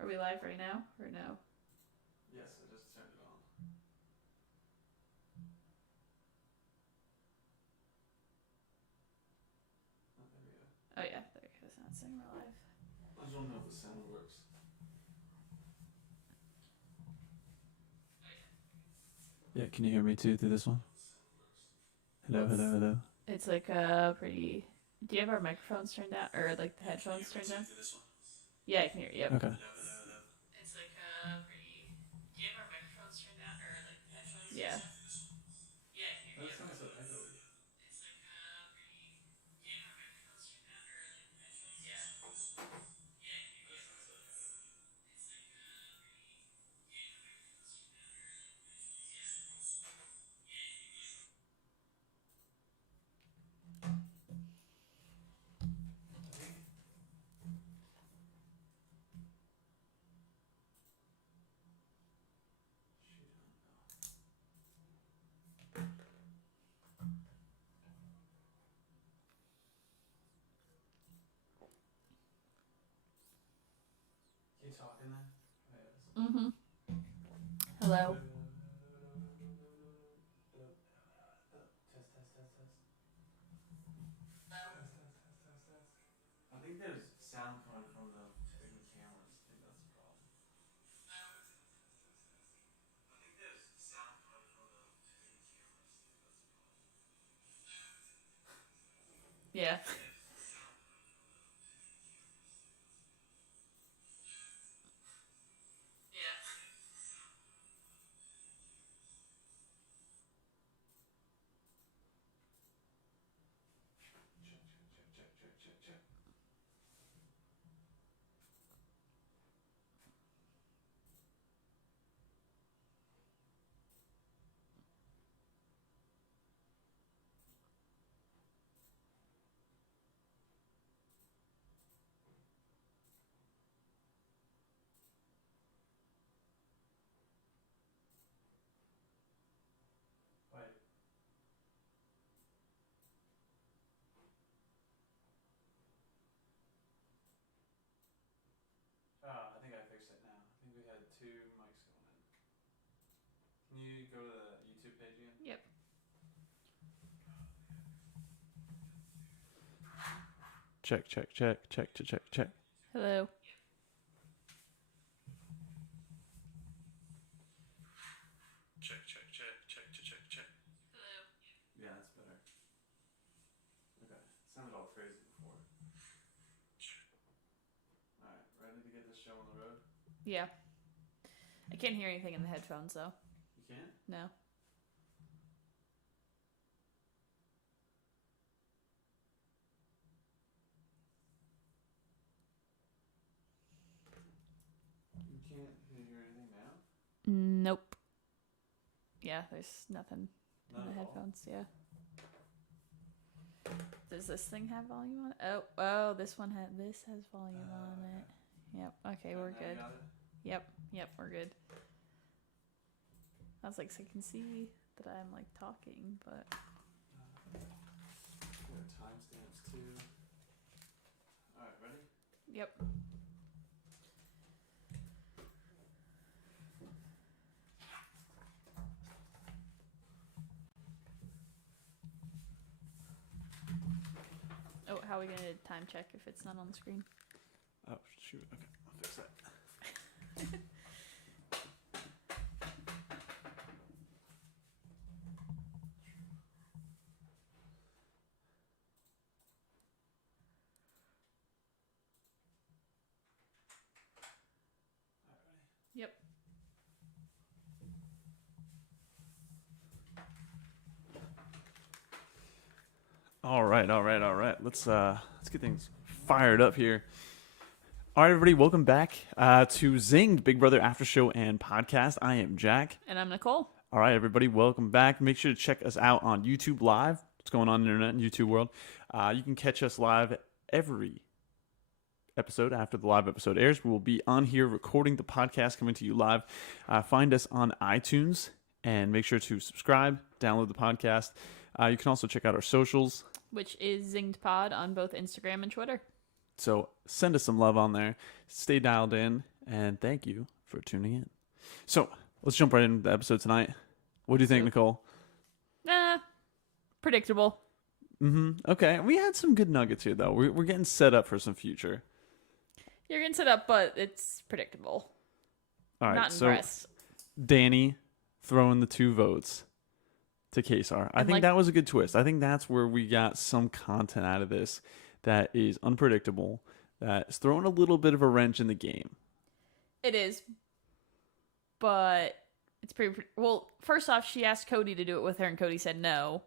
Are we live right now or no? Yes, I just turned it on. Oh, there we go. Oh yeah, there it goes. Now it's saying we're live. I just want to know if the sound works. Yeah, can you hear me too through this one? Hello, hello, hello. It's like pretty. Do you have our microphones turned down or like the headphones turned down? Yeah, I can hear you. Yep. Okay. It's like pretty. Do you have our microphones turned down or like the headphones? Yeah. Yeah, I can hear you. That sounds so echoey. It's like pretty. Do you have our microphones turned down or like the headphones? Yeah. Yeah, I can hear you. It's like pretty. Do you have our microphones turned down or like the headphones? Yeah. Yeah, I can hear you. Keep talking then. Mm-hmm. Hello. Test, test, test, test. Test, test, test, test, test. I think there's sound coming from the cameras. I think that's the problem. I think there's sound coming from the cameras. I think that's the problem. Yeah. Yeah. Check, check, check, check, check, check, check. Wait. I think I fixed it now. I think we had two mics going in. Can you go to the YouTube page again? Yep. Check, check, check, check, check, check, check. Hello. Check, check, check, check, check, check, check. Hello. Yeah, that's better. Okay. It sounded all crazy before. Alright, ready to get this show on the road? Yeah. I can't hear anything in the headphones though. You can? No. You can't hear anything now? Nope. Yeah, there's nothing in Not the at all. headphones. Yeah. Does this thing have volume on it? Oh, this has volume on Okay. it. Yep. Okay, we're Now you good. got it? Yep, we're good. I was like, so I can see that I'm like talking, but There are timestamps too. Alright, ready? yep. Oh, how are we gonna time check if it's not on the screen? Oh, shoot. Okay, I'll fix that. Alright, ready? Yep. All right. Let's get things fired up here. All right, everybody, welcome back to Zinged, Big Brother After Show and Podcast. I am Jack. And I'm Nicole. All right, everybody, welcome back. Make sure to check us out on YouTube Live. What's going on in the internet and YouTube world? You can catch us live every episode after the live episode airs. We will be on here recording the podcast, coming to you live. Find us on iTunes and make sure to subscribe, download the podcast. You can also check out our socials. Which is Zinged Pod on both Instagram and Twitter. So send us some love on there. Stay dialed in. And thank you for tuning in. So let's jump right into the episode tonight. What do you think, Nicole? Predictable. Okay. We had some good nuggets here, though. We're getting set up for some future. You're getting set up, but it's predictable. All right. Not So impressed. Danny throwing the 2 votes to Kesar. I think that was a good twist. I think that's where we got some content out of this that is unpredictable, that's throwing a little bit of a wrench in the game. It is. But it's pretty... Well, first off, she asked Cody to do it with her, and Cody said no.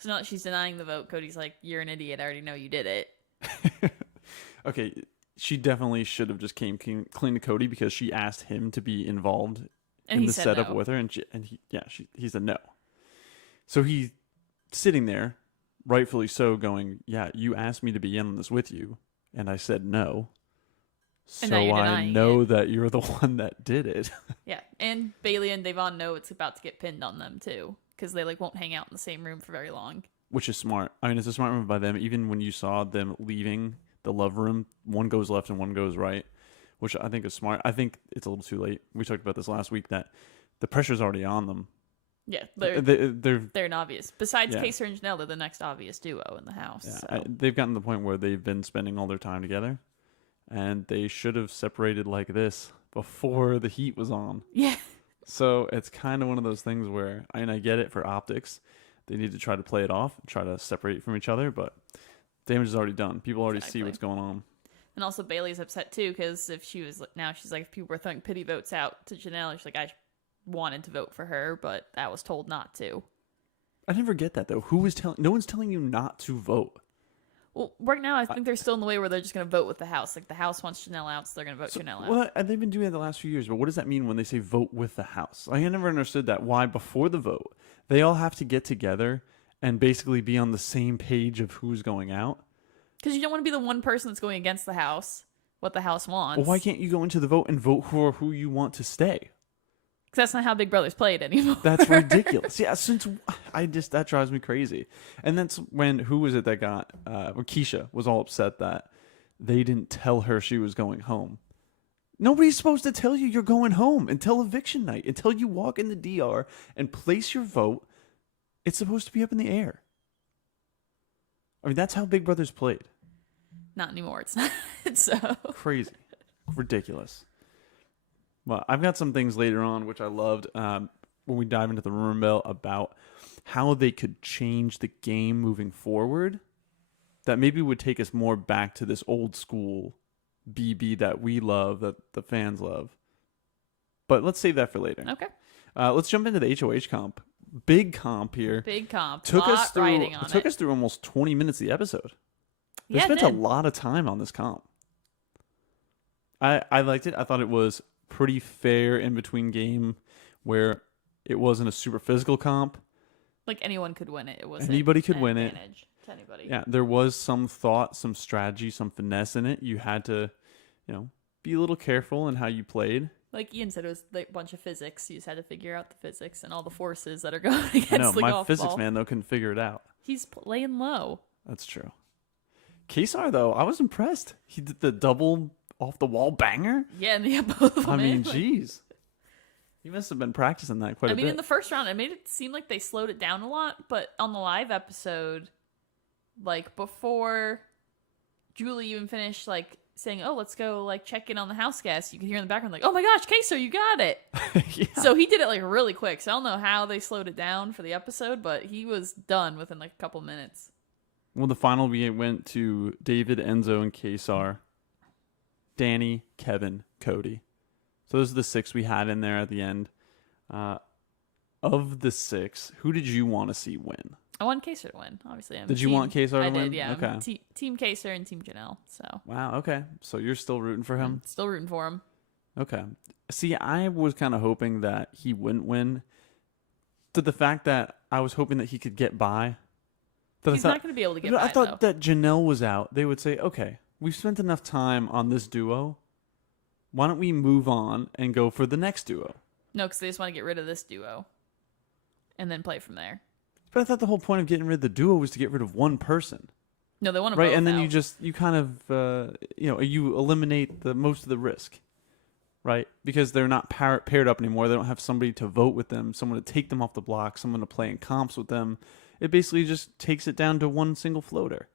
So now that she's denying the vote, Cody's like, you're an idiot. I already know you did it. Okay, she definitely should have just came clean to Cody because she asked him to be involved in the setup with her, and he said no. So he's sitting there, rightfully so, going, yeah, you asked me to be in on this with you, and I said no. So I know that you're the one that did it. Yeah, and Bailey and Devon know it's about to get pinned on them, too. Because they won't hang out in the same room for very long. Which is smart. I mean, it's a smart move by them. Even when you saw them leaving the love room, one goes left and one goes right, which I think is smart. I think it's a little too late. We talked about this last week that the pressure's already on them. Yeah, they're an obvious. Besides Kaser and Janelle, they're the next obvious duo in the house. Yeah, so. They've gotten to the point where they've been spending all their time together, and they should have separated like this before the heat was on. Yeah. So it's kind of one of those things where, I get it for optics. They need to try to play it off, try to separate from each other, but damage is already done. People already see what's going on. And also Bailey's upset too, because if she's like, if people were throwing pity votes out to Janelle, she's like, I wanted to vote for her, but I was told not to. I never get that though. No one's telling you not to vote. Well, right now, I think they're still in the way where they're just going to vote with the House. Like, the House wants Janelle out, so they're going to vote Janelle out. Well, they've been doing that the last few years, but what does that mean when they say vote with the House? I never understood that. Why, before the vote, they all have to get together and basically be on the same page of who's going out? Because you don't want to be the one person that's going against the House, what the House wants. Well, why can't you go into the vote and vote for who you want to stay? Because that's not how Big Brother's played anymore. That's ridiculous. Yeah, that drives me crazy. And that's when, who was it that got, Keisha was all upset that they didn't tell her she was going home. Nobody's supposed to tell you you're going home until eviction night. Until you walk in the DR and place your vote, it's supposed to be up in the air. I mean, that's how Big Brother's played. Not anymore. It's not. So crazy. Ridiculous. Well, I've got some things later on which I loved when we dive into the rumor mill about how they could change the game moving forward that maybe would take us more back to this old school BB that we love, that the fans love. But let's save that for later. Okay. Let's jump into the HOH comp. Big comp here. Big comp. Took us through almost 20 minutes of the episode. They spent a lot of time on this comp. I liked it. I thought it was pretty fair in between game where it wasn't a super physical comp. Like anyone could win it. It wasn't anybody could win it. To anybody. Yeah, there was some thought, some strategy, some finesse in it. You had to, be a little careful in how you played. Like Ian said, it was like a bunch of physics. You just had to figure out the physics and all the forces that are going against the golf ball. My physics man, though, couldn't figure it out. He's laying low. That's true. Kesar, though, I was impressed. He did the double off-the-wall banger. Yeah, and they have both of them. I mean, jeez. He must have been practicing that quite a bit. I mean, in the first round, it made it seem like they slowed it down a lot, but on the live episode, like, before Julie even finished, like, saying, oh, let's go, like, check in on the house guests, you could hear in the background, like, oh my gosh, Kesar, you got it. Yeah. So he did it, like, really quick. So I don't know how they slowed it down for the episode, but he was done within, like, a couple minutes. Well, the final we went to David, Enzo, and Kesar. Danny, Kevin, Cody. So those are the 6 we had in there at the end. Of the 6, who did you want to see win? I want Kesar to win, obviously. Did you want Kesar to win? I did, yeah. Okay. Team Kesar and Team Janelle. So. Wow, okay. So you're still rooting for him? Still rooting for him. Okay. See, I was kind of hoping that he wouldn't win. To the fact that I was hoping that he could get by. He's not going to be able to get by, I thought that Janelle was out. They would say, okay, we've spent enough time on this duo. Why don't we move on and go for the next duo? No, because they just want to get rid of this duo. And then play from there. But I thought the whole point of getting rid of the duo was to get rid of one person. No, they want to right, both and then out. you kind of, you eliminate the most of the risk. right? Because they're not paired up anymore. They don't have somebody to vote with them, someone to take them off the block, someone to play in comps with them. It basically just takes it down to one single floater.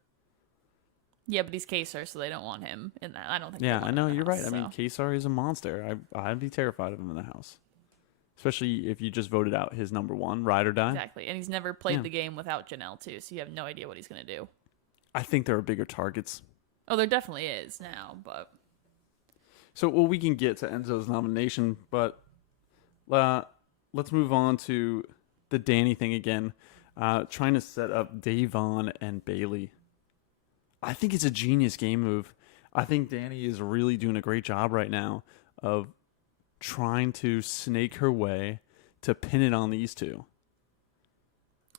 Yeah, but he's Kaysar, so they don't want him in that. I don't think. Yeah, they I want know, him in the you're house, right. I mean, Kaysar is a monster. I'd be terrified of him in the house. Especially if you just voted out his number one, ride or die. exactly, and he's never played Yeah. the game without Janelle too, so you have no idea what he's gonna do. I think there are bigger targets. Oh, there definitely is now, but So, well, we can get to Enzo's nomination, but let's move on to the Danny thing again. Trying to set up Davon and Bailey. I think it's a genius game move. I think Danny is really doing a great job right now of trying to snake her way to pin it on these two.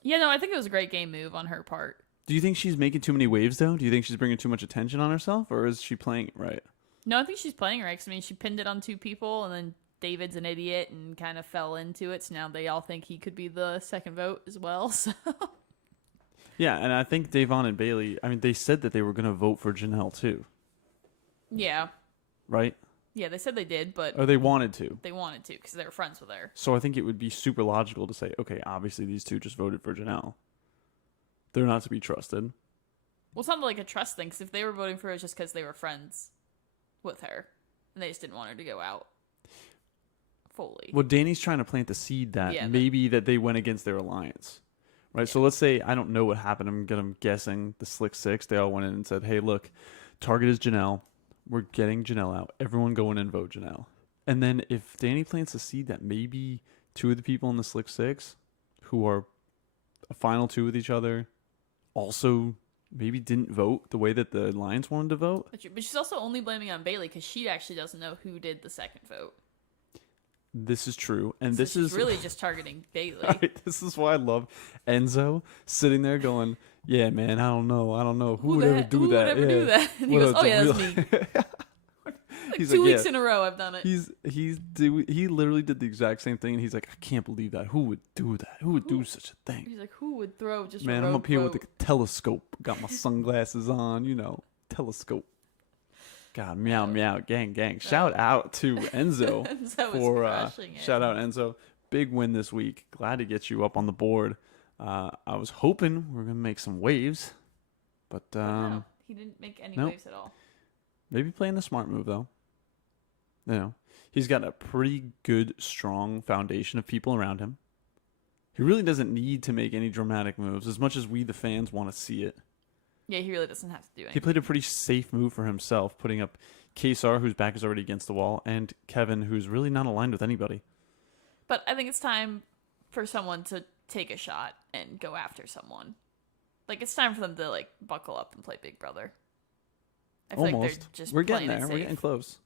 yeah, no, I think it was a great game move on her part. Do you think she's making too many waves, though? Do you think she's bringing too much attention on herself, or is she playing it right? No, I think she's playing right. 'Cause, I mean, she pinned it on 2 people, and then David's an idiot and kind of fell into it. So now they all think he could be the second vote as well. So Yeah, and I think Davon and Bailey, I mean, they said that they were going to vote for Janelle, too, yeah, right? yeah, they said they did, but Or they wanted to. they wanted to because they were friends with her. So I think it would be super logical to say, okay, obviously these two just voted for Janelle. They're not to be trusted. Well, it's not like a trust thing. Because if they were voting for her, it's just because they were friends with her, and they just didn't want her to go out fully. Well, Danny's trying to plant the seed that Yeah, maybe that they went against their alliance. Right? So let's say, I don't know what happened. I'm guessing the Slick Six, they all went in and said, hey, look, target is Janelle. We're getting Janelle out. Everyone go in and vote Janelle. And then if Danny plants the seed that maybe 2 of the people in the Slick Six who are a final 2 with each other also maybe didn't vote the way that the alliance wanted to vote. But she's also only blaming on Bailey because she actually doesn't know who did the second vote. This is true. And So this she's is really just targeting Bailey. right, this is why I love Enzo sitting there going, yeah, man, I don't know. Who would ever do that? Who would ever do that? And he What goes, a oh, yeah, that's real- me. Like He's 2 like, weeks yeah. in a row I've done it. He literally did the exact same thing, and he's like, I can't believe that. Who would do that? Who would do such a thing? He's like, who would throw just Man, a I'm rogue up here vote? with the telescope. Got my sunglasses on, telescope. God, meow, gang. Shout out to Enzo Enzo was for crushing it. shout out Enzo. Big win this week. Glad to get you up on the board. I was hoping we are gonna make some waves, but But no, he didn't make any nope. waves at all. maybe playing the smart move though. He's got a pretty good, strong foundation of people around him. He really doesn't need to make any dramatic moves as much as we, the fans, want to see it. Yeah, he really doesn't have to do He anything. played a pretty safe move for himself, putting up Kaysar, whose back is already against the wall, and Kevin, who's really not aligned with anybody. But I think it's time for someone to take a shot and go after someone. Like, it's time for them to, buckle up and play Big Brother. I feel like Almost. they're just We're getting playing it there. We're safe. getting close.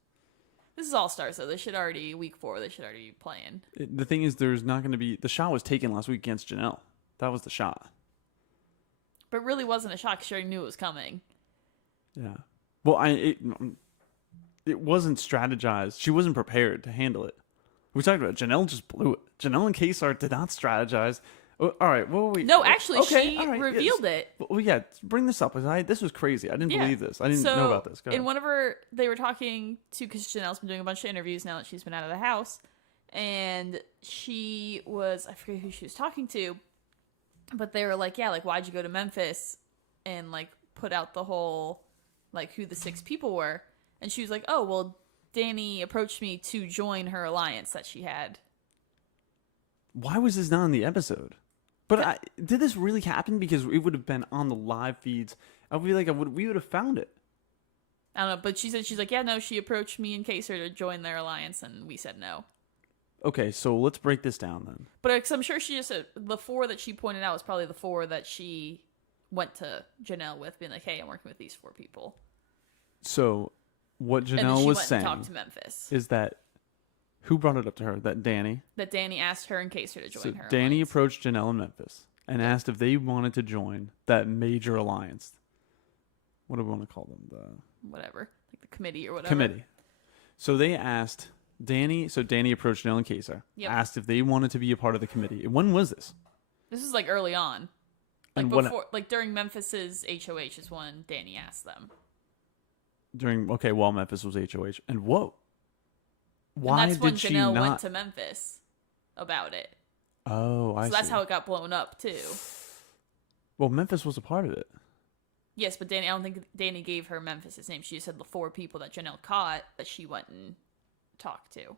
This is All-Stars, though. They should already, week 4, they should already be playing. The thing is, there's not going to be... The shot was taken last week against Janelle. That was the shot. But it really wasn't a shot because she already knew it was coming. Yeah. Well, it wasn't strategized. She wasn't prepared to handle it. We talked about it. Janelle just blew it. Janelle and Kaysar did not strategize. Oh, all right. Well, wait. No, actually, she all right, revealed yes. it. Well, yeah. Bring this up. This was crazy. I didn't Yeah. believe this. I didn't know about this. Go ahead. In one of her, they were talking to, because Janelle's been doing a bunch of interviews now that she's been out of the house, and she was, I forget who she was talking to, but they were like, yeah, why'd you go to Memphis and, put out the whole, who the 6 people were? And she was like, oh, well, Danny approached me to join her alliance that she had. Why was this not in the episode? But did this really happen? Because it would have been on the live feeds. I would be like, we would have found it. I don't know, but she said, she's like, yeah, no, she approached me and Kaysar to join their alliance, and we said no. Okay, so let's break this down then. But 'cause I'm sure she just, the 4 that she pointed out was probably the 4 that she went to Janelle with, being like, hey, I'm working with these 4 people. So what And then Janelle she was went saying and talked to Memphis. is that who brought it up to her? That Danny. That Danny asked her and Kaysar to join So her Danny alliance. approached Janelle in Memphis and asked if they wanted to join that major alliance. What do we want to call them? The Whatever. The committee or whatever. committee. So they asked Danny. So Danny approached Janelle and Kaysar, Yep. asked if they wanted to be a part of the committee. When was this? This is early on. And what- Before, during Memphis's HOH is when Danny asked them. While Memphis was HOH. And whoa. Why and that's when did she Janelle went not? to Memphis about it. Oh, I So that's see. how it got blown up too. Well, Memphis was a part of it. Yes, but Danny, I don't think Danny gave her Memphis's name. She just said the 4 people that Janelle caught that she went and talked to.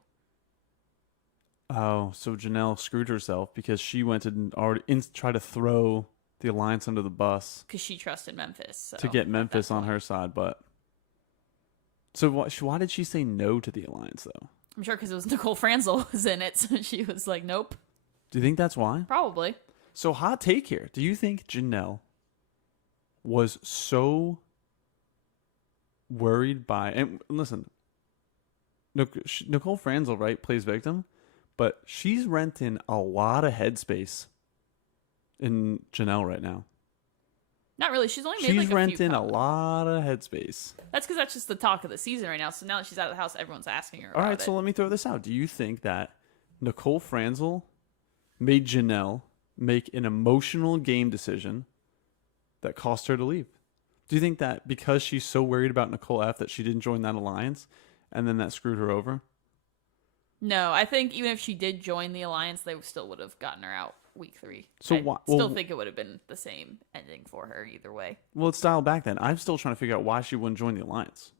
Oh, so Janelle screwed herself because she went and already tried to throw the alliance under the bus Because she trusted Memphis. So, to get at Memphis that on point. her side. But so why did she say no to the alliance though? I'm sure because it was Nicole Franzel was in it, so she was like, nope. Do you think that's why? Probably. So hot take here. Do you think Janelle was so worried by, and listen, Nicole Franzel, right, plays victim, but she's renting a lot of headspace in Janelle right now. Not really. She's only made She's like a few renting a comments. lot of headspace. That's because that's just the talk of the season right now. So now that she's out of the house, everyone's asking her All about right, it. so let me throw this out. Do you think that Nicole Franzel made Janelle make an emotional game decision that cost her to leave? Do you think that because she's so worried about Nicole F that she didn't join that alliance and then that screwed her over? No, I think even if she did join the alliance, they still would have gotten her out week 3. So I why- still well- think it would have been the same ending for her either way. Well, let's dial back then. I'm still trying to figure out why she wouldn't join the alliance.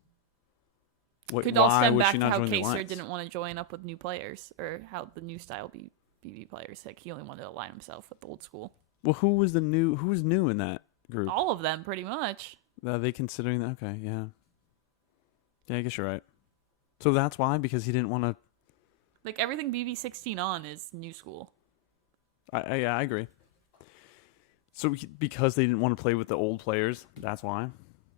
Could all Why stem would back she to not how join the Kaser alliance? didn't want to join up with new players, or how the new style BB players. Like he only wanted to align himself with the old school. Well, who was new in that group? All of them, pretty much. Are they considering that? Okay, yeah. Yeah, I guess you're right. So that's why? Because he didn't want to... Like everything BB16 on is new school. I agree. So because they didn't want to play with the old players, that's why?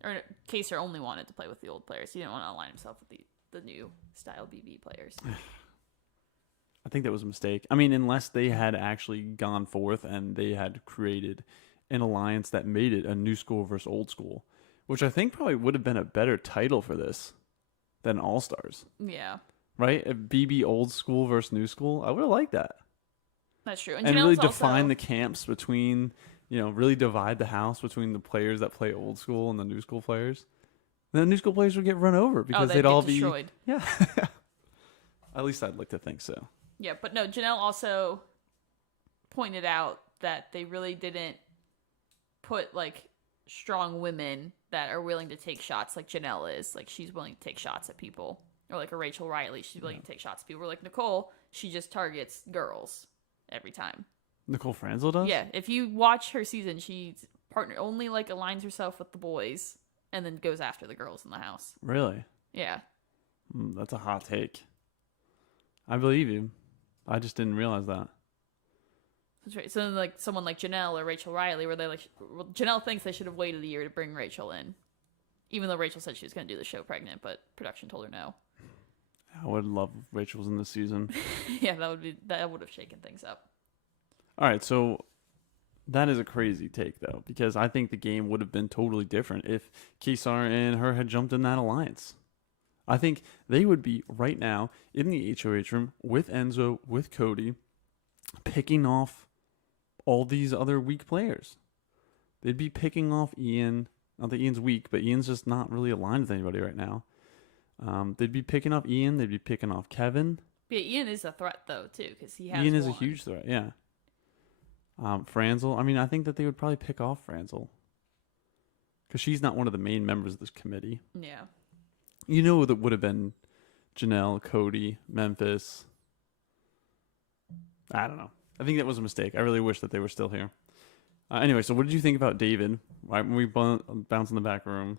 Or Kaser only wanted to play with the old players. He didn't want to align himself with the new style BB players. I think that was a mistake. I mean, unless they had actually gone forth and they had created an alliance that made it a new school versus old school, which I think probably would have been a better title for this than All Stars, Yeah, right? A BB old school versus new school. I would have liked that. that's true. And Janelle's really also, define the camps between, really divide the house between the players that play old school and the new school players. And the new school players would get run over because they'd they'd get all destroyed. be... Yeah. At least I'd like to think so. Yeah, but no, Janelle also pointed out that they really didn't put like strong women that are willing to take shots like Janelle is. Like she's willing to take shots at people. Or like a Rachel Riley, she's willing to take shots at people. Or like Nicole, she just targets girls every time. Nicole Franzel does? Yeah, if you watch her season, she's only like aligns herself with the boys and then goes after the girls in the house. Really? Yeah. That's a hot take. I believe you. I just didn't realize that. That's right. So then, like someone like Janelle or Rachel Riley, where they Janelle thinks they should have waited a year to bring Rachel in, even though Rachel said she was going to do the show pregnant, but production told her no. I would love if Rachel was in this season. Yeah, that would have shaken things up. All right, so that is a crazy take, though, because I think the game would have been totally different if Kesar and her had jumped in that alliance. I think they would be right now in the HOH room with Enzo, with Cody, picking off all these other weak players. They'd be picking off Ian. Not that Ian's weak, but Ian's just not really aligned with anybody right now. They'd be picking off Ian. They'd be picking off Kevin. Yeah, Ian is a threat though too, because he has. Ian is a won. huge threat. Yeah. Franzel. I mean, I think that they would probably pick off Franzel because she's not one of the main members of this committee. Yeah. That would have been Janelle, Cody, Memphis. I don't know. I think that was a mistake. I really wish that they were still here. Anyway, so what did you think about David? Right when we bounce in the back room.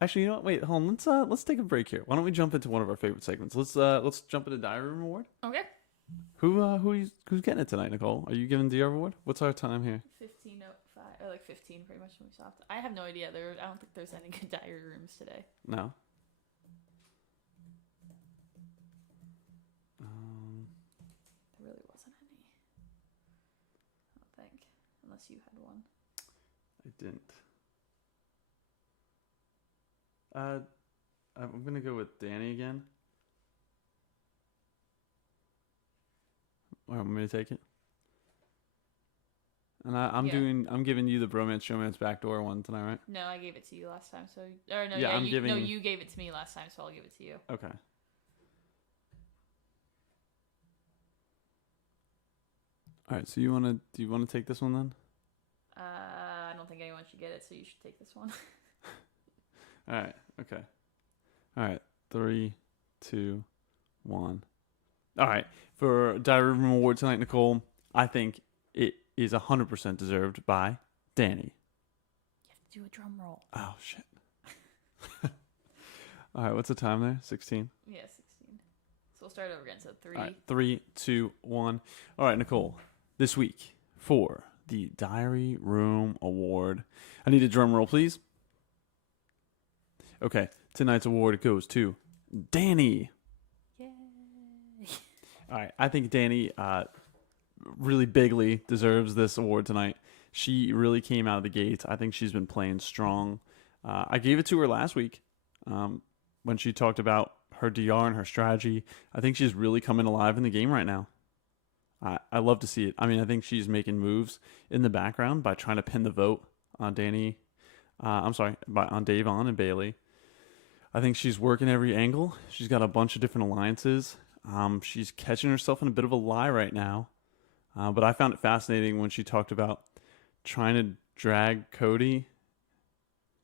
Actually, you know what? Wait, hold on. Let's take a break here. Why don't we jump into one of our favorite segments? Let's jump into Diary Room Award. Okay. Who's getting it tonight, Nicole? Are you giving the Diary Award? What's our time here? 15:05 or like 15, pretty much when we stopped. I have no idea. I don't think there's any good diary rooms today. No. There really wasn't any. I don't think, unless you had one. I didn't. I'm gonna go with Danny again. Or want me to take it? And I'm giving you the Bromance Showman's Backdoor one tonight, right? No, I gave it to you last time. So, or no, Yeah, you gave it to me last time, so I'll give it to you. Okay. All right, so do you want to take this one then? I don't think anyone should get it, so you should take this one. All right. Okay. All right. 3, 2, 1. All right. For Diary Room Award tonight, Nicole, I think it is 100% deserved by Danny. You have to do a drum roll. Oh, shit. All right. What's the time there? 16? Yeah, 16. So we'll start over again. So 3. All right. 3, 2, 1. All right, Nicole. This week for the Diary Room Award, I need a drum roll, please. Okay. Tonight's award goes to Danny. Yay. All right. I think Danny really bigly deserves this award tonight. She really came out of the gates. I think she's been playing strong. I gave it to her last week when she talked about her DR and her strategy. I think she's really coming alive in the game right now. I love to see it. I mean, I think she's making moves in the background by trying to pin the vote on Danny. On Davon and Bailey. I think she's working every angle. She's got a bunch of different alliances. She's catching herself in a bit of a lie right now. But I found it fascinating when she talked about trying to drag Cody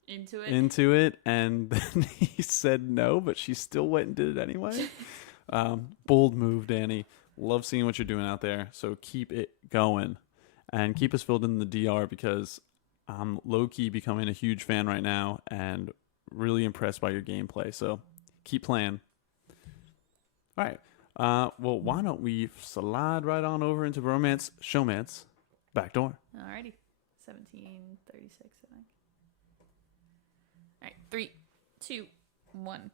into it, and then he said no, but she still went and did it anyway. Bold move, Danny. Love seeing what you're doing out there. So keep it going and keep us filled in the DR, because I'm low-key becoming a huge fan right now and really impressed by your gameplay. So keep playing. All right. Well, why don't we slide right on over into Bromance Showmance Backdoor. Alrighty. 17:36, I think. Alright, 3, 2, 1.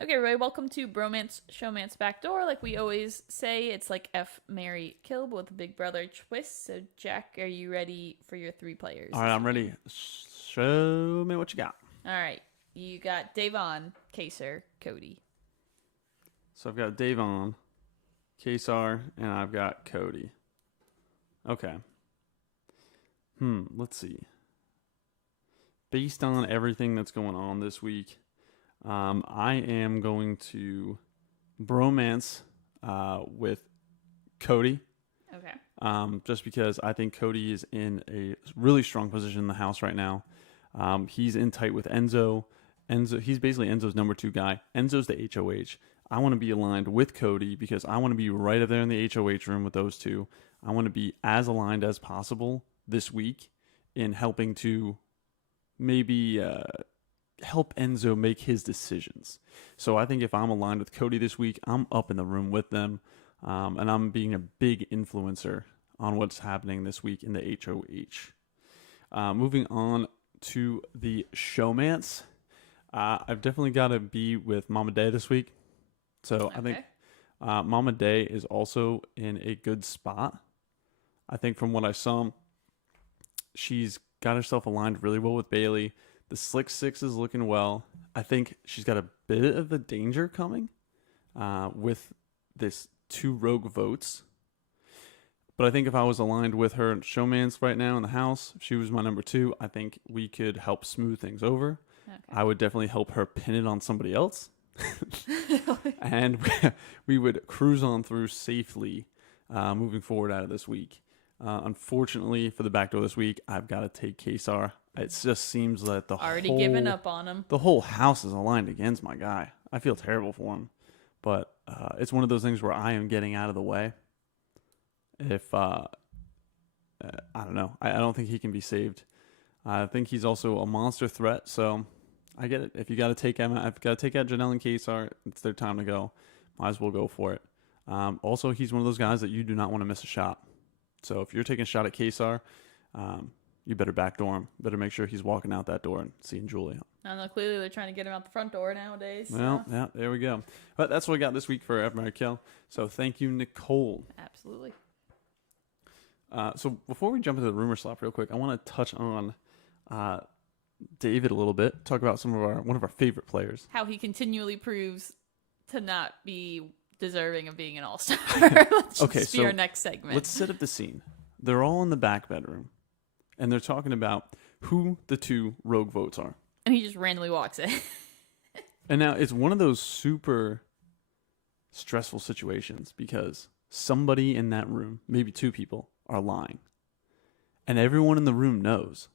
Okay, everybody, welcome to Bromance Showmance Backdoor. Like we always say, it's like F, Marry, Kill, but with a big brother twist. So, Jack, are you ready for your 3 players? All right, I'm ready. Show me what you got. Alright, you got Davon, Kaser, Cody. So I've got Davon, Kesar, and I've got Cody. Okay. Let's see. Based on everything that's going on this week, I am going to bromance with Cody. Okay. Just because I think Cody is in a really strong position in the house right now. He's in tight with Enzo. He's basically Enzo's number 2 guy. Enzo's the HOH. I want to be aligned with Cody because I want to be right up there in the HOH room with those two. I want to be as aligned as possible this week in helping to maybe help Enzo make his decisions. So I think if I'm aligned with Cody this week, I'm up in the room with them, and I'm being a big influencer on what's happening this week in the HOH. Moving on to the Showmance. I've definitely got to be with Mama Day this week. So Okay. I think Mama Day is also in a good spot. I think from what I saw, she's got herself aligned really well with Bailey. The Slick 6 is looking well. I think she's got a bit of a danger coming with this 2 rogue votes. But I think if I was aligned with her in Showmance right now in the house, if she was my number 2, I think we could help smooth things over. Okay. I would definitely help her pin it on somebody else. And we would cruise on through safely moving forward out of this week. Unfortunately, for the backdoor this week, I've got to take Kesar. It just seems that Already given up on him. The whole house is aligned against my guy. I feel terrible for him. But it's one of those things where I am getting out of the way. If, I don't know. I don't think he can be saved. I think he's also a monster threat, so I get it. If you got to take him, I've got to take out Janelle and Kesar. It's their time to go. Might as well go for it. Also, he's one of those guys that you do not want to miss a shot. So if you're taking a shot at Kesar, you better backdoor him. Better make sure he's walking out that door and seeing Julia. I know, clearly they're trying to get him out the front door nowadays. Well, yeah, there we go. But that's what we got this week for F, Marry, Kill. So thank you, Nicole. Absolutely. So before we jump into the rumor slop real quick, I want to touch on David a little bit. Talk about one of our favorite players. How he continually proves to not be deserving of being an all-star. Let's Okay, just be so our next segment. Let's set up the scene. They're all in the back bedroom, and they're talking about who the 2 rogue votes are. And he just randomly walks in. And now it's one of those super stressful situations because somebody in that room, maybe two people, are lying. And everyone in the room knows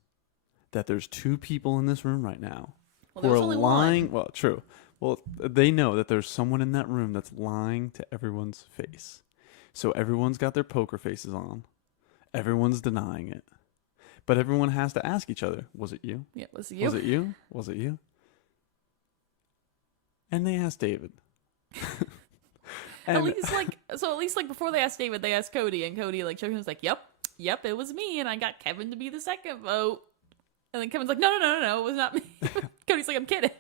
that there's two people in this room right now Well, who there are was only lying. one. Well, true. Well, they know that there's someone in that room that's lying to everyone's face. So everyone's got their poker faces on. Everyone's denying it. But everyone has to ask each other, was it you? Yeah, was it you? Was it you? Was it you? And they asked David. At least like before they asked David, they asked Cody, and Cody like was like, "Yep, it was me," and I got Kevin to be the second vote. And then Kevin's like, "No, it was not me." Cody's like, "I'm kidding."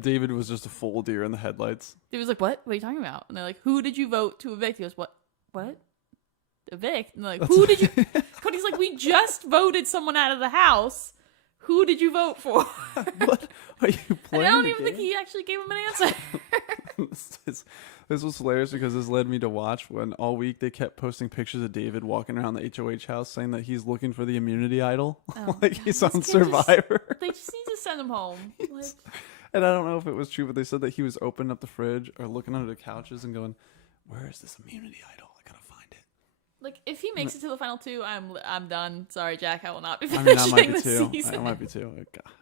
David was just a full deer in the headlights. He was like, "What? What are you talking about?" And they're like, "Who did you vote to evict?" He goes, "What? Evict?" And they're like, "Who did you?" Cody's like, "We just voted someone out of the house. Who did you vote for?" What are you playing? And I don't even think he actually gave him an answer. This was hilarious because this led me to watch when all week they kept posting pictures of David walking around the HOH house saying that he's looking for the immunity idol. Oh, like God, he's this on kid Survivor. They just need to send him home. Like, And I don't know if it was true, but they said that he was opening up the fridge or looking under the couches and going, "Where is this immunity idol? I gotta find it." like if he makes it to the final two, I'm done. Sorry, Jack, I will not be I finishing mean, I might be the too. season. I might be too.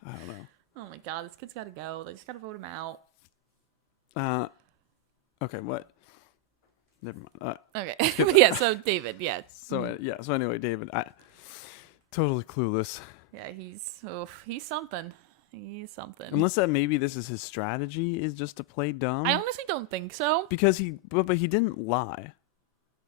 I don't know. Oh my God, this kid's got to go. They just got to vote him out. Okay, what? Never mind. Okay, but yeah. So David, yeah, So anyway, David, I totally clueless. yeah, he's something. He's something. Unless that maybe this is his strategy, is just to play dumb. I honestly don't think so. Because but he didn't lie.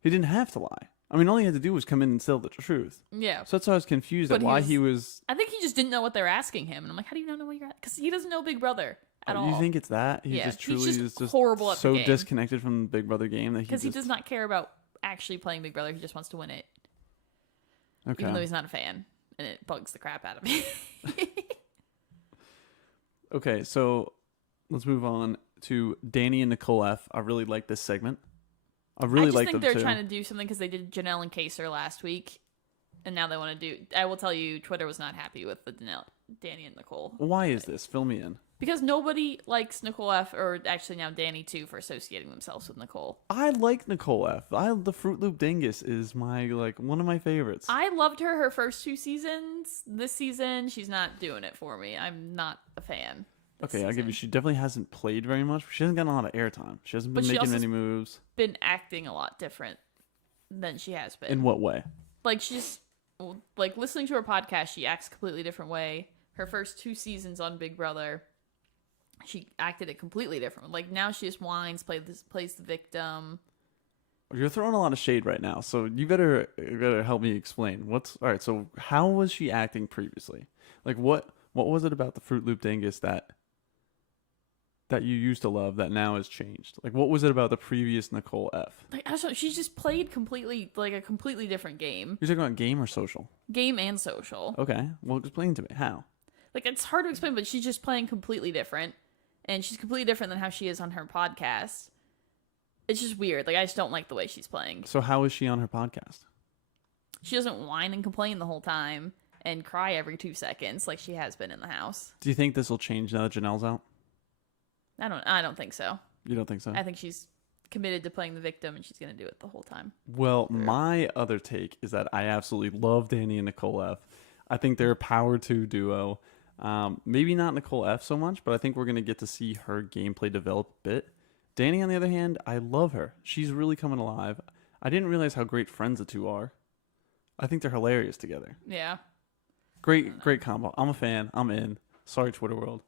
He didn't have to lie. I mean, all he had to do was come in and tell the truth. Yeah. So that's why I was confused at But why he was. I think he just didn't know what they were asking him, and I'm like, how do you not know what you're at? Because he doesn't know Big Brother at all. You think it's that? He Yeah, just he's truly just is just horrible at the so game. disconnected from the Big Brother game that Because he does not care about actually playing Big Brother. He just wants to win it, Okay. even though he's not a fan, and it bugs the crap out of me. Okay, so let's move on to Danny and Nicole F. I really like this segment. I really just like think them they're too. trying to do something because they did Janelle and Kaser last week, and now they want to do. I will tell you, Twitter was not happy with the Danny and Nicole. Why is this? Fill me in. Because nobody likes Nicole F, or actually now Danny too, for associating themselves with Nicole. I like Nicole F. The Fruit Loop Dingus is my one of my favorites. I loved her first two seasons. This season, she's not doing it for me. I'm not a fan. Okay, I'll give you. She definitely hasn't played very much. She hasn't gotten a lot of airtime. She hasn't been But she making also many moves. Been acting a lot different than she has been. In what way? Like she's like listening to her podcast, she acts a completely different way. Her first two seasons on Big Brother, she acted it completely different. Like now she just whines, plays the victim. You're throwing a lot of shade right now, so you better help me explain. All right? So how was she acting previously? Like what was it about the Fruit Loop Dingus that you used to love that now has changed? Like what was it about the previous Nicole F? Like I don't know, she just played a completely different game. You're talking about game or social? Game and social. Okay, well explain to me how. Like it's hard to explain, but she's just playing completely different, and she's completely different than how she is on her podcast. It's just weird. Like I just don't like the way she's playing. So how is she on her podcast? She doesn't whine and complain the whole time and cry every 2 seconds like she has been in the house. Do you think this will change now that Janelle's out? I don't think so. You don't think so? I think she's committed to playing the victim, and she's going to do it the whole time. Well, my other take is that I absolutely love Danny and Nicole F. I think they're a power 2 duo. Maybe not Nicole F so much, but I think we're going to get to see her gameplay develop a bit. Danny, on the other hand, I love her. She's really coming alive. I didn't realize how great friends the two are. I think they're hilarious together. Yeah. Great combo. I'm a fan. I'm in. Sorry, Twitter world.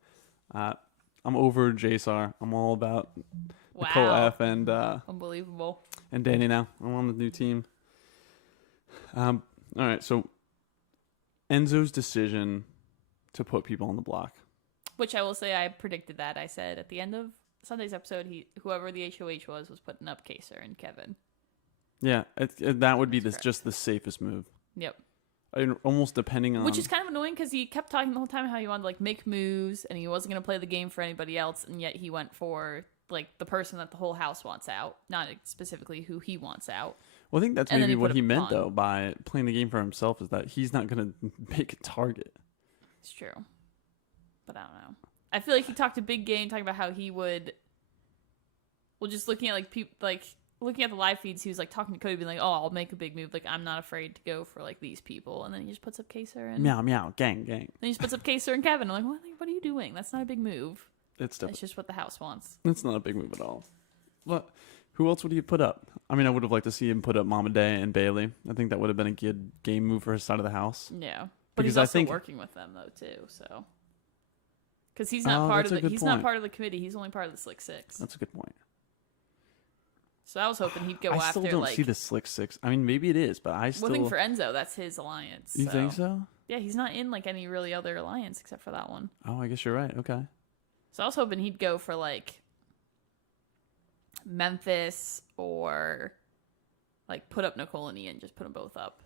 I'm over JSR. I'm all about Nicole F and Unbelievable. and Danny now. I'm on the new team. All right, so Enzo's decision to put people on the block. Which I will say, I predicted that. I said at the end of Sunday's episode, whoever the HOH was putting up Kaser and Kevin. Yeah, that would be just the safest move. Yep. Almost depending on... Which is kind of annoying because he kept talking the whole time how he wanted to like make moves and he wasn't going to play the game for anybody else, and yet he went for like the person that the whole house wants out, not specifically who he wants out. Well, I think that's And then maybe he what put he it meant, on. though, by playing the game for himself, is that he's not going to make a target. It's true. But I don't know. I feel like he talked a big game talking about how he would... Well, just looking at like people, like looking at the live feeds, he was like talking to Cody, being like, "Oh, I'll make a big move. Like, I'm not afraid to go for like these people." And then he just puts up Kaser and Meow meow, gang gang. Then he just puts up Kaser and Kevin. I'm like, what are you doing? That's not a big move. It's It's just what the house wants. It's not a big move at all. What? Who else would he put up? I mean, I would have liked to see him put up Mama Day and Bailey. I think that would have been a good game move for his side of the house. Yeah, but Because he's I also think- working with them though too. So because he's not part of that's a the good he's not point. part of the committee. He's only part of the Slick Six. That's a good point. So I was hoping he'd go I after still don't like see the Slick Six. I mean, maybe it is, but I still. looking for Enzo. That's his alliance. You think so? Yeah, he's not in like any really other alliance except for that one. Oh, I guess you're right. Okay. So I was hoping he'd go for like Memphis or like put up Nicole and Ian, just put them both up.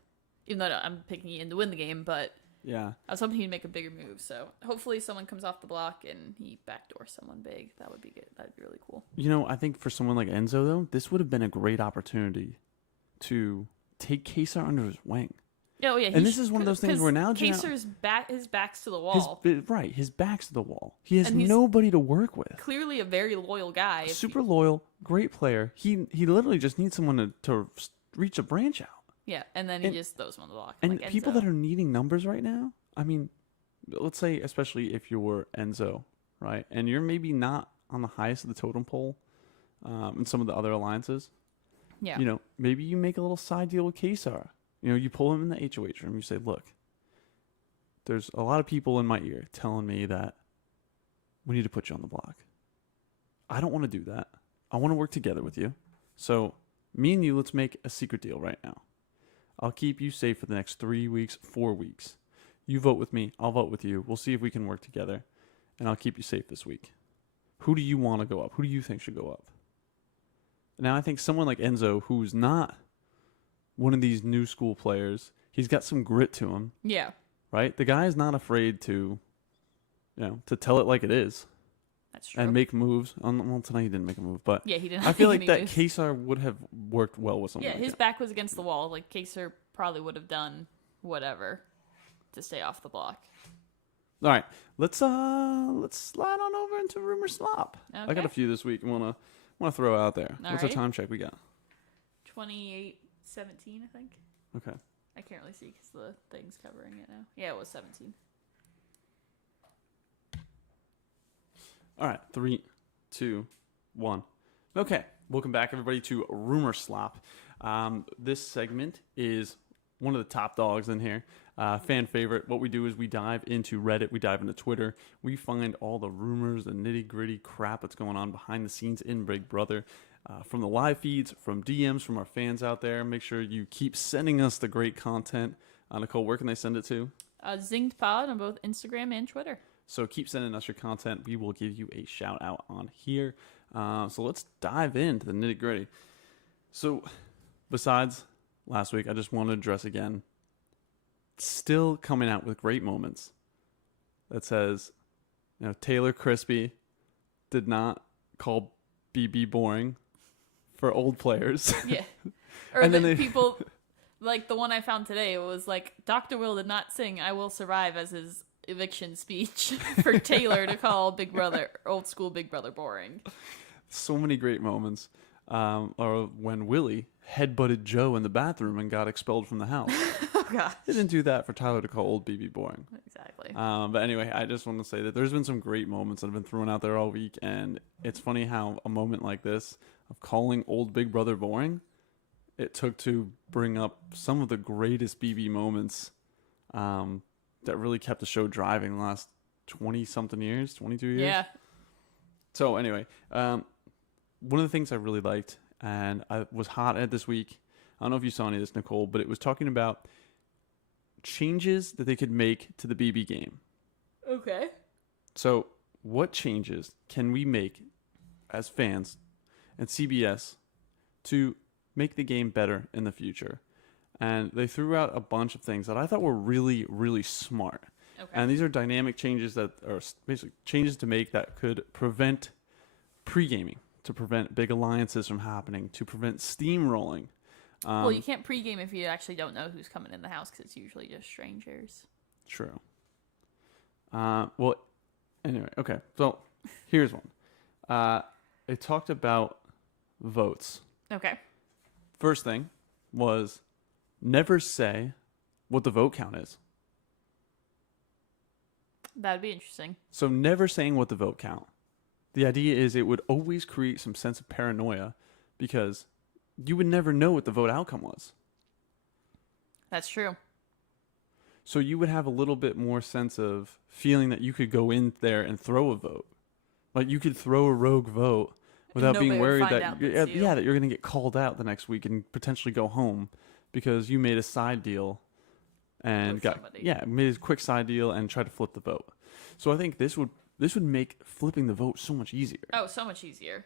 Even though I'm picking Ian to win the game, but Yeah. I was hoping he'd make a bigger move. So hopefully someone comes off the block and he backdoors someone big. That would be good. That'd be really cool. You know, I think for someone like Enzo though, this would have been a great opportunity to take Kesar under his wing. Oh yeah, And this is one of those things where now Janelle- Kaser's back, his back's to the His, wall. right, his back's to the wall. He has And he's nobody to work with. Clearly a very loyal guy. Super loyal, great player. He literally just needs someone to reach a branch out. Yeah, and then he And- just throws him on the block. And like people Enzo. that are needing numbers right now, I mean, let's say especially if you're Enzo, right, and you're maybe not on the highest of the totem pole in some of the other alliances. Yeah. You know, maybe you make a little side deal with Kesar. You know, you pull him in the HOH room. You say, look, there's a lot of people in my ear telling me that we need to put you on the block. I don't want to do that. I want to work together with you. So me and you, let's make a secret deal right now. I'll keep you safe for the next 3 weeks, 4 weeks. You vote with me. I'll vote with you. We'll see if we can work together. And I'll keep you safe this week. Who do you want to go up? Who do you think should go up? Now, I think someone like Enzo, who's not one of these new school players, he's got some grit to him, Yeah. right? The guy is not afraid to, to tell it like it is That's true. and make moves. Well, tonight he didn't make a move, but yeah, he didn't. I feel make like any that moves. Kesar would have worked well with someone. Yeah, like his that. back was against the wall. Like Kaser probably would have done whatever to stay off the block. All right, let's slide on over into rumor slop. I got Okay. a few this week. I wanna throw out there. All What's right. our time check we got? 28:17, I think. Okay. I can't really see because the thing's covering it now. Yeah, it was 17. All right, 3, 2, 1. Okay, welcome back, everybody, to Rumor Slop. This segment is one of the top dogs in here. Fan favorite. What we do is we dive into Reddit, we dive into Twitter, we find all the rumors, the nitty gritty crap that's going on behind the scenes in Big Brother. From the live feeds, from DMs, from our fans out there. Make sure you keep sending us the great content. Nicole, where can they send it to? Zinged Pod on both Instagram and Twitter. So keep sending us your content. We will give you a shout out on here. So let's dive into the nitty gritty. So besides last week, I just want to address again, still coming out with great moments that says, Taylor Crispy did not call BB boring for old players. Yeah. Or And then the they- people, like the one I found today, it was like, Dr. Will did not sing I Will Survive as his eviction speech for Taylor to call Big Brother, old school Big Brother boring. So many great moments. Or when Willie headbutted Joe in the bathroom and got expelled from the house. Oh, gosh. They didn't do that for Tyler to call old BB boring. Exactly. But anyway, I just want to say that there's been some great moments that have been thrown out there all week, and it's funny how a moment like this of calling old Big Brother boring, it took to bring up some of the greatest BB moments that really kept the show driving the last 20-something years, 22 years. Yeah. So anyway, one of the things I really liked, and I was hot at this week, I don't know if you saw any of this, Nicole, but it was talking about changes that they could make to the BB game. Okay. So what changes can we make as fans and CBS to make the game better in the future? And they threw out a bunch of things that I thought were really, really smart. Okay. And these are dynamic changes that are basically changes to make that could prevent pre-gaming, to prevent big alliances from happening, to prevent steamrolling. Well, you can't pregame if you actually don't know who's coming in the house because it's usually just strangers. True. Well, anyway, okay. So here's one. It talked about votes Okay. First thing was never say what the vote count is. That'd be interesting. So never saying what the vote count. The idea is it would always create some sense of paranoia because you would never know what the vote outcome was. That's true. So you would have a little bit more sense of feeling that you could go in there and throw a vote. Like you could throw a rogue vote without being nobody would worried find that out it's you. that you're going to get called out the next week and potentially go home because you made a side deal and With somebody. made a quick side deal and tried to flip the vote. So I think this would make flipping the vote so much easier. Oh, so much easier.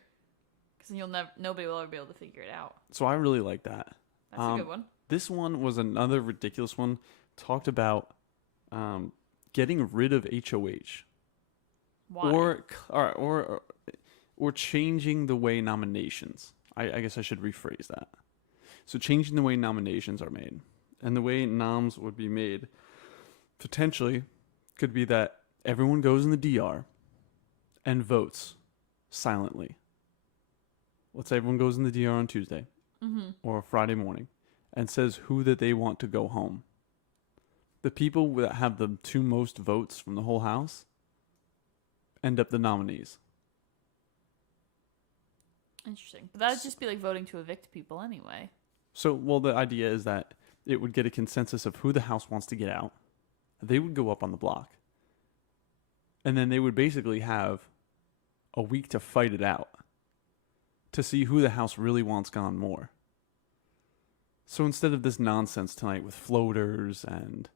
Because nobody will ever be able to figure it out. So I really like that. That's a good one. This one was another ridiculous one. Talked about getting rid of HOH. Why? Or changing the way nominations. I guess I should rephrase that. So changing the way nominations are made. And the way noms would be made potentially could be that everyone goes in the DR and votes silently. Let's say everyone goes in the DR on Tuesday or Friday morning and says who that they want to go home. The people that have the two most votes from the whole house end up the nominees. Interesting. But that would just be like voting to evict people anyway. So, well, the idea is that it would get a consensus of who the house wants to get out. They would go up on the block. And then they would basically have a week to fight it out to see who the house really wants gone more. So instead of this nonsense tonight with floaters and,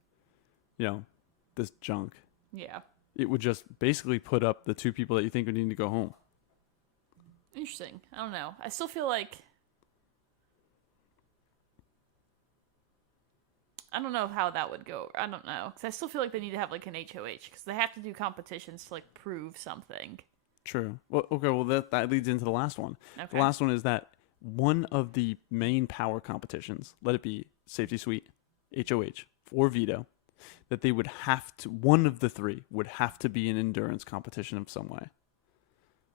this junk, Yeah. it would just basically put up the two people that you think would need to go home. Interesting. I don't know. I still feel like... I don't know how that would go. I don't know. Because I still feel like they need to have like an HOH. Because they have to do competitions to like prove something. True. Well, okay, well, that leads into the last one. Okay. The last one is that one of the main power competitions, let it be Safety Suite, HOH, or Veto, that they would have to, one of the three would have to be an endurance competition of some way.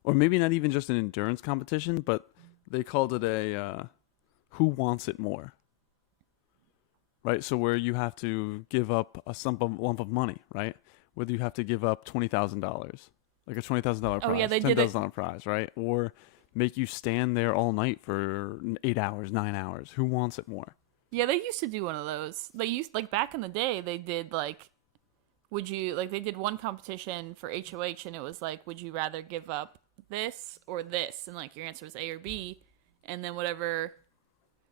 Or maybe not even just an endurance competition, but they called it a who wants it more. Right? So where you have to give up a lump of money, right? Whether you have to give up $20,000, like a $20,000 prize, Oh, yeah, they did it. $10,000 prize, right? Or make you stand there all night for 8 hours, 9 hours. Who wants it more? Yeah, they used to do one of those. They used, like, back in the day, they did, like, they did one competition for HOH, and it was like, would you rather give up this or this? And, like, your answer was A or B. And then whoever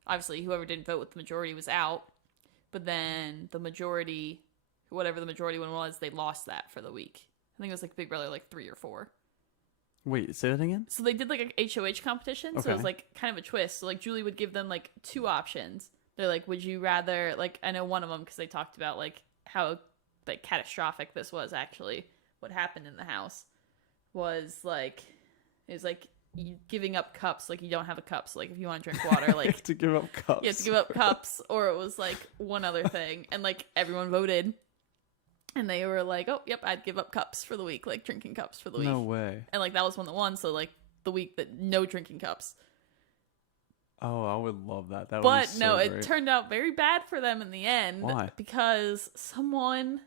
didn't vote with the majority was out. But then whatever the majority one was, they lost that for the week. I think it was, like, Big Brother, like, 3 or 4. Wait, say that again? So they did, like, a HOH competition. So Okay. it was, like, kind of a twist. So, like, Julie would give them, like, 2 options. They're like, would you rather, like, I know one of them because they talked about, like, how, like, catastrophic this was actually. What happened in the house was, like, it was, like, you giving up cups. Like, you don't have a cup. So, like, if you want to drink water, like, to give up cups. you have to give up cups. Or it was, like, one other thing. And, like, everyone voted. And they were like, oh, yep, I'd give up cups for the week. Like, drinking cups for the week. No way. And, like, that was one that won. So, like, the week that no drinking cups. Oh, I would love that. That would But be so no, great. it turned out very bad for them in the end. Why? Because someone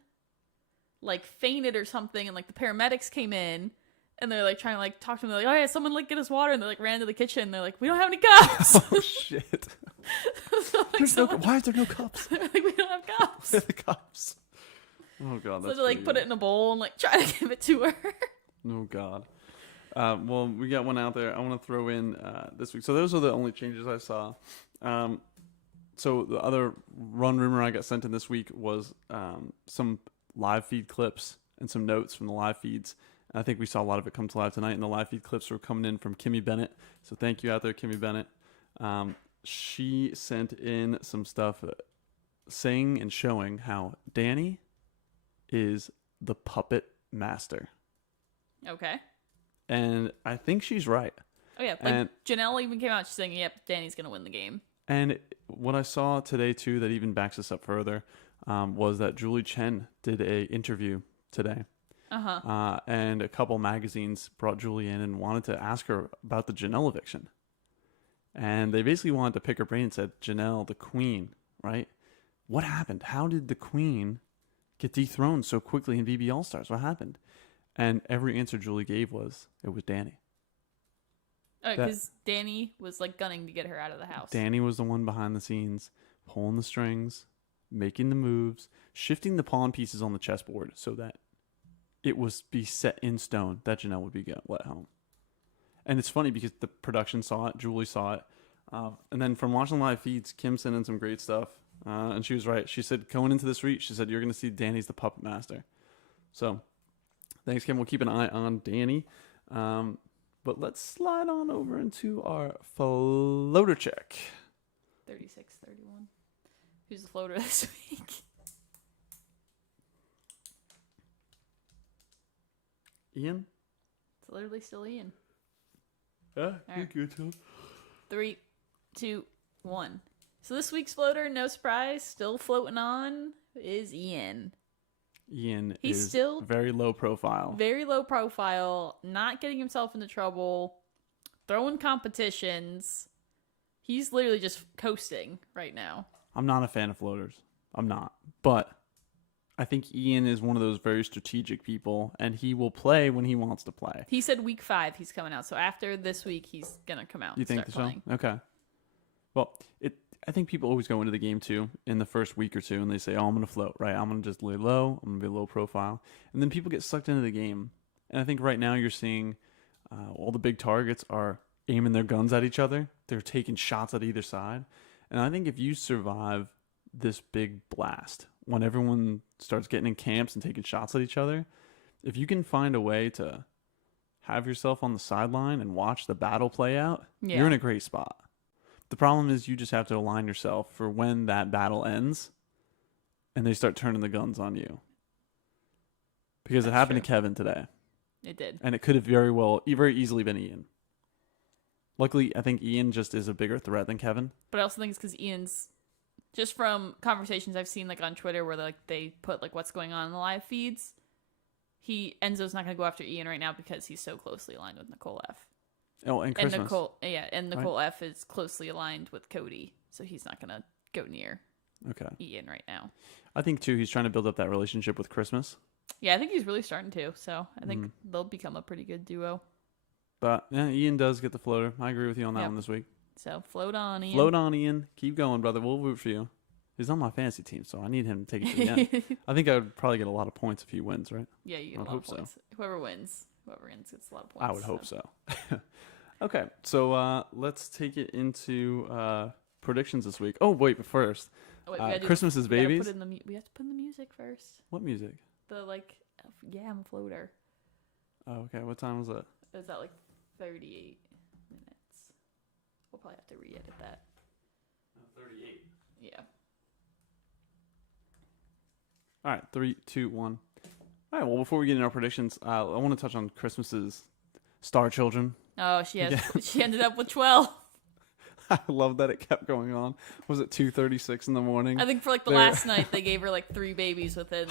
like fainted or something, and like the paramedics came in, and they're like trying to like talk to them. They're like, "Oh yeah, someone like get us water," and they like ran to the kitchen. And they're like, "We don't have any cups." Oh shit! So, like, Why is there no cups? they're like, "We don't have cups." Where are the cups? Oh god, So that's to like put it in a bowl and like try to give it to her. Oh god. Well, we got one out there. I want to throw in this week. So those are the only changes I saw. So the other rumor I got sent in this week was some live feed clips and some notes from the live feeds. And I think we saw a lot of it come to life tonight. And the live feed clips were coming in from Kimmy Bennett. So thank you out there, Kimmy Bennett. She sent in some stuff saying and showing how Danny is the puppet master. Okay. And I think she's right. Oh yeah, like Janelle even came out saying, "Yep, Danny's gonna win the game." And what I saw today too that even backs this up further was that Julie Chen did a interview today. And a couple magazines brought Julie in and wanted to ask her about the Janelle eviction. And they basically wanted to pick her brain and said, Janelle, the queen, right? What happened? How did the queen get dethroned so quickly in BB All-Stars? What happened? And every answer Julie gave was, it was Danny. Because Danny was like gunning to get her out of the house. Danny was the one behind the scenes, pulling the strings, making the moves, shifting the pawn pieces on the chessboard so that it was be set in stone that Janelle would be let home. And it's funny because the production saw it, Julie saw it, and then from watching live feeds, Kim sent in some great stuff, and she was right. She said, going into this week, she said, you're going to see Danny's the puppet master. So, thanks, Kim. We'll keep an eye on Danny. But let's slide on over into our floater check. 36-31. Who's the floater this week? Ian? It's literally still Ian. Yeah, right. good too. 3, 2, 1. So this week's floater, no surprise, still floating on, is Ian. Ian He's is still very low profile. Very low profile, not getting himself into trouble, throwing competitions. He's literally just coasting right now. I'm not a fan of floaters. I'm not. But I think Ian is one of those very strategic people, and he will play when he wants to play. He said week 5 he's coming out. So after this week, he's going to come out You and think start so? playing. Okay. Well, I think people always go into the game, too, in the first week or two, and they say, oh, I'm going to float, right? I'm going to just lay low. I'm going to be low profile. And then people get sucked into the game. And I think right now you're seeing all the big targets are aiming their guns at each other. They're taking shots at either side. And I think if you survive this big blast, when everyone starts getting in camps and taking shots at each other, if you can find a way to have yourself on the sideline and watch the battle play out, you're in a great spot. The problem is you just have to align yourself for when that battle ends and they start turning the guns on you. Because it happened to Kevin today. It did. And it could have very easily been Ian. Luckily, I think Ian just is a bigger threat than Kevin. But I also think it's because Ian's, just from conversations I've seen like on Twitter where like they put like what's going on in the live feeds, Enzo's not going to go after Ian right now because he's so closely aligned with Nicole F. Oh, and Christmas. Nicole F is closely aligned with Cody, so he's not going to go near Ian right now. I think, too, he's trying to build up that relationship with Christmas. Yeah, I think he's really starting to, so I think they'll become a pretty good duo. But, yeah, Ian does get the floater. I agree with you on that one this week. So, float on, Ian. Float on, Ian. Keep going, brother. We'll root for you. He's on my fantasy team, so I need him to take it to the end. I think I would probably get a lot of points if he wins, right? Yeah, you get a lot of points. So. Whoever wins gets a lot of points. I would hope so. Okay, so let's take it into predictions this week. Oh, wait, but first, Christmas's babies. We have to put in the music first. What music? The, I'm a floater. Oh, okay. What time was it? It was at, 38 minutes. We'll probably have to re-edit that. 38. Yeah. All right, 3, 2, 1. All right, well, before we get into our predictions, I want to touch on Christmas's star children. Oh, she ended up with 12. I love that it kept going on. Was it 2:36 in the morning? I think for the last night, they gave her 3 babies within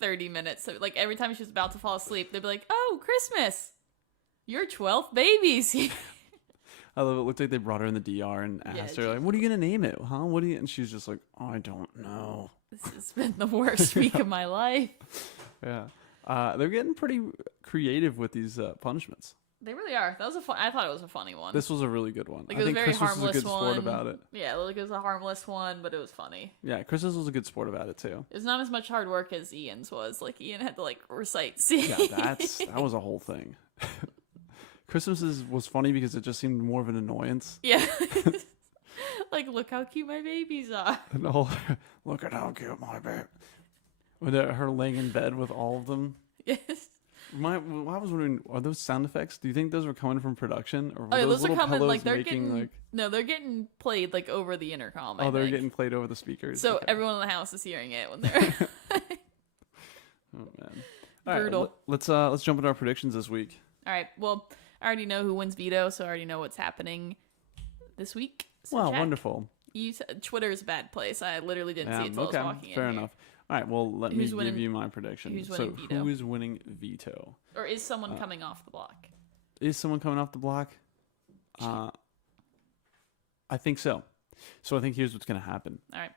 30 minutes. So every time she was about to fall asleep, they'd be like, "Oh, Christmas, your 12th babies." I love it. It looked like they brought her in the DR and asked her, "What are you gonna name it? Huh? What do you?" And she's just like, "Oh, I don't know." This has been the worst week of my life. Yeah, they're getting pretty creative with these punishments. They really are. That was I thought it was a funny one. This was a really good one. It was a very Christmas harmless was a good one. sport about it. Yeah, it was a harmless one, but it was funny. Yeah, Christmas was a good sport about it too. It was not as much hard work as Ian's was. Ian had to recite scenes. Yeah, that was a whole thing. Christmas was funny because it just seemed more of an annoyance. Yeah. Look how cute my babies are. No, look at how cute my baby. With her laying in bed with all of them. Yes. I was wondering, are those sound effects? Do you think those were coming from production, or were those are coming they're making, getting no, they're getting played over the intercom. Oh, they're getting played over the speakers. So everyone in the house is hearing it when they're. Oh man! All Brutal. Right, let's jump into our predictions this week. All right. Well, I already know who wins veto, so I already know what's happening this week. So wow, Jack, wonderful. You said Twitter's a bad place. I literally didn't see it until I was walking in. Fair enough. All right, well, let me winning, give you my prediction. Who's winning veto? Who is winning veto? Or is someone coming off the block? Is someone coming off the block? I think so. So I think here's what's going to happen. All right.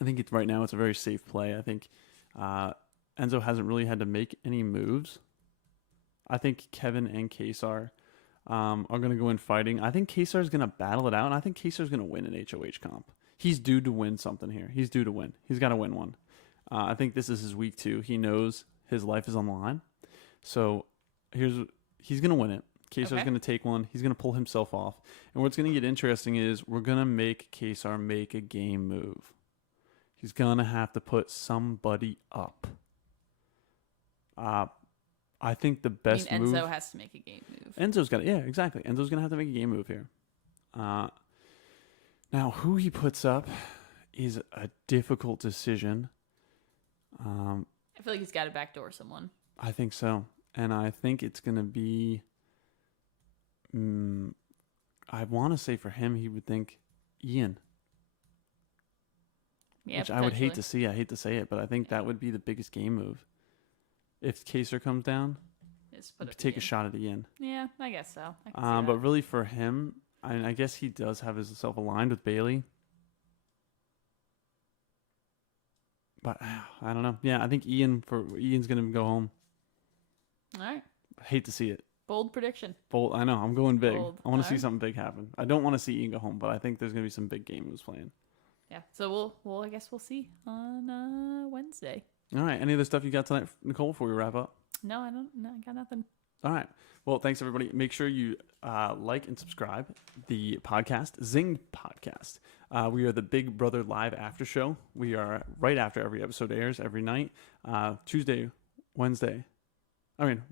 I think right now it's a very safe play. I think Enzo hasn't really had to make any moves. I think Kevin and Kesar are going to go in fighting. I think Kesar is going to battle it out, and I think Kesar is going to win an HOH comp. He's due to win something here. He's due to win. He's got to win one. I think this is his week 2. He knows his life is on the line. So he's going to win it. Kesar's going to take one. He's going to pull himself off. And what's going to get interesting is we're going to make Kesar make a game move. He's going to have to put somebody up. I think the best move... Enzo has to make a game move. Enzo's got to... Yeah, exactly. Enzo's going to have to make a game move here. Now, who he puts up is a difficult decision. I feel like he's got to backdoor someone. I think so. And I think it's going to be... I want to say for him, he would think Ian. Yeah, which I would hate to see. I hate to say it, but I think that would be the biggest game move. If Kesar comes down, take a shot at Ian. Yeah, I guess so. I can see that. But really for him, I guess he does have himself aligned with Bailey. But I don't know. Yeah, I think Ian's going to go home. All right. I hate to see it. Bold prediction. Bold. I know. I'm going big. Bold. I want to see something big happen. I don't want to see Ian go home, but I think there's going to be some big game moves playing. Yeah. So I guess we'll see on Wednesday. All right. Any other stuff you got tonight, Nicole, before we wrap up? No, I don't. No, I got nothing. All right. Well, thanks, everybody. Make sure you like and subscribe the podcast, Zinged Podcast. We are the Big Brother Live After Show. We are right after every episode airs every night. Tuesday, Wednesday. Wednesday.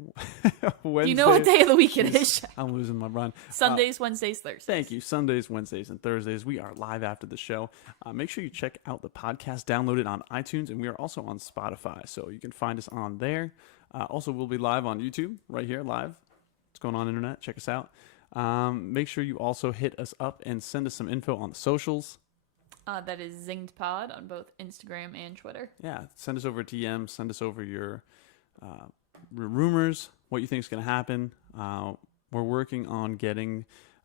Do you know what day of the week it is? I'm losing my run. Sundays, Wednesdays, Thursdays. Thank you. Sundays, Wednesdays, and Thursdays. We are live after the show. Make sure you check out the podcast, download it on iTunes, and we are also on Spotify, so you can find us on there. Also, we'll be live on YouTube, right here, live. What's going on, Internet? Check us out. Make sure you also hit us up and send us some info on the socials. That is Zinged Pod on both Instagram and Twitter. Yeah, send us over a DM. Send us over your rumors, what you think is going to happen. We're working on getting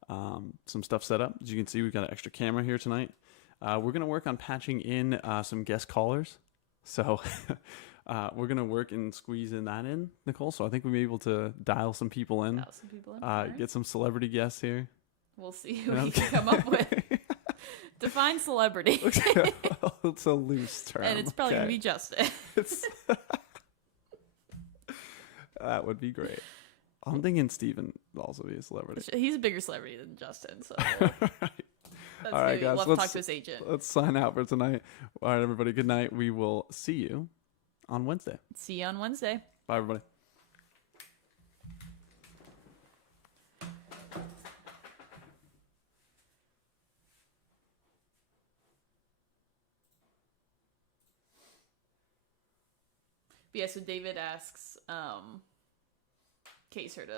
some stuff set up. As you can see, we've got an extra camera here tonight. We're going to work on patching in some guest callers. So we're going to work and squeeze that in, Nicole. So I think we may be able to dial some people in. Right. Get some celebrity guests here. We'll see who we can come up with. Define celebrity. It's a loose term. And it's probably going to be Justin. That would be great. I'm thinking Steven will also be a celebrity. He's a bigger celebrity than Justin, so All right, guys. We'll have to talk to his agent. Let's sign out for tonight. All right, everybody. Good night. We will see you on Wednesday. See you on Wednesday. Bye, everybody. Yeah, so David asks Kaser to